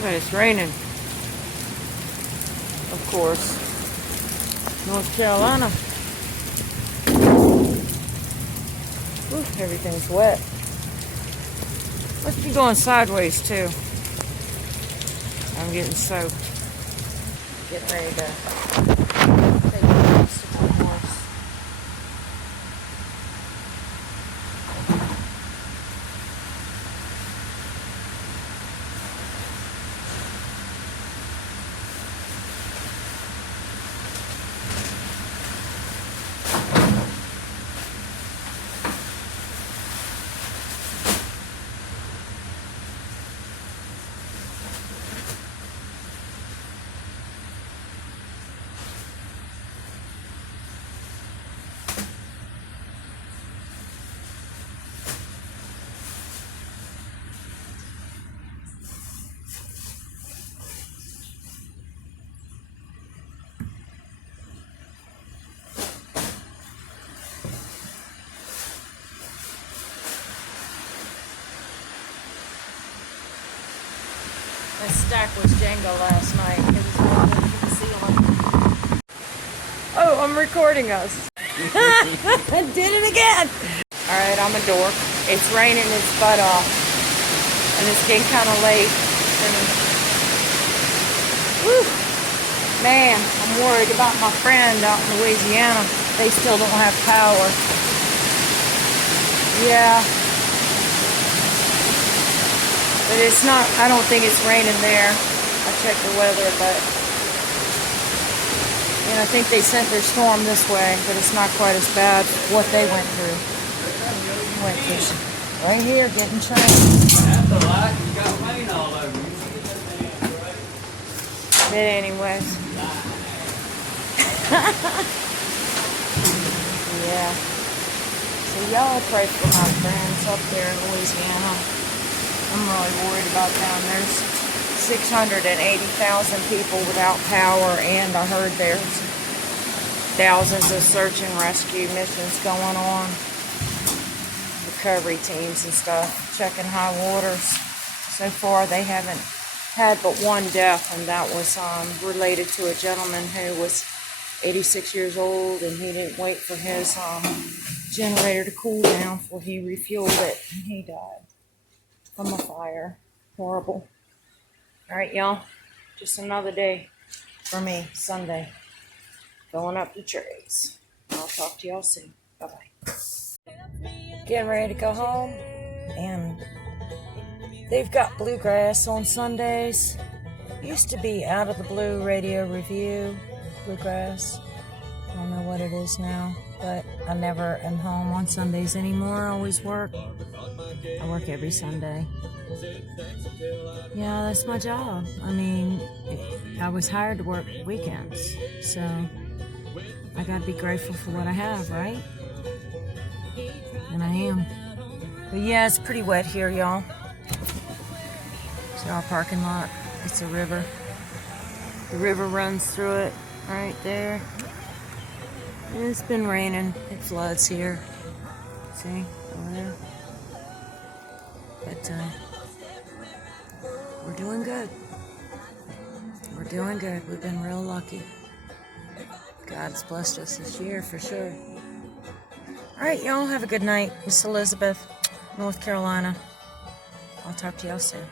But it's raining. Of course. North Carolina. Ooh, everything's wet. Must be going sideways too. I'm getting soaked. Getting ready to take the obstacle course. My stack was Jenga last night. It was all over the ceiling. Oh, I'm recording us. I did it again. Alright, I'm a dork. It's raining its butt off. And it's getting kind of late. And, whew, man, I'm worried about my friend out in Louisiana. They still don't have power. Yeah. But it's not, I don't think it's raining there. I checked the weather, but, and I think they sent their storm this way, but it's not quite as bad what they went through. Went fishing. Right here, getting trained. That's a lot. You got rain all over you. But anyways. Yeah. So y'all pray for my friends up there in Louisiana. I'm really worried about them. There's 680,000 people without power, and I heard there's thousands of search and rescue missions going on. Recovery teams and stuff, checking high waters. So far, they haven't had but one death, and that was related to a gentleman who was 86 years old, and he didn't wait for his generator to cool down before he refueled it, and he died from a fire. Horrible. Alright, y'all. Just another day for me. Sunday. Going up to trades. I'll talk to y'all soon. Bye-bye. Getting ready to go home. And they've got bluegrass on Sundays. Used to be Out of the Blue radio review. Bluegrass. I don't know what it is now. But I never am home on Sundays anymore. I always work. I work every Sunday. Yeah, that's my job. I mean, I was hired to work weekends, so I gotta be grateful for what I have, right? And I am. But yeah, it's pretty wet here, y'all. It's our parking lot. It's a river. The river runs through it right there. And it's been raining. It floods here. See? Over there. But we're doing good. We're doing good. We've been real lucky. God's blessed us this year for sure. Alright, y'all have a good night. Miss Elizabeth, North Carolina. I'll talk to y'all soon.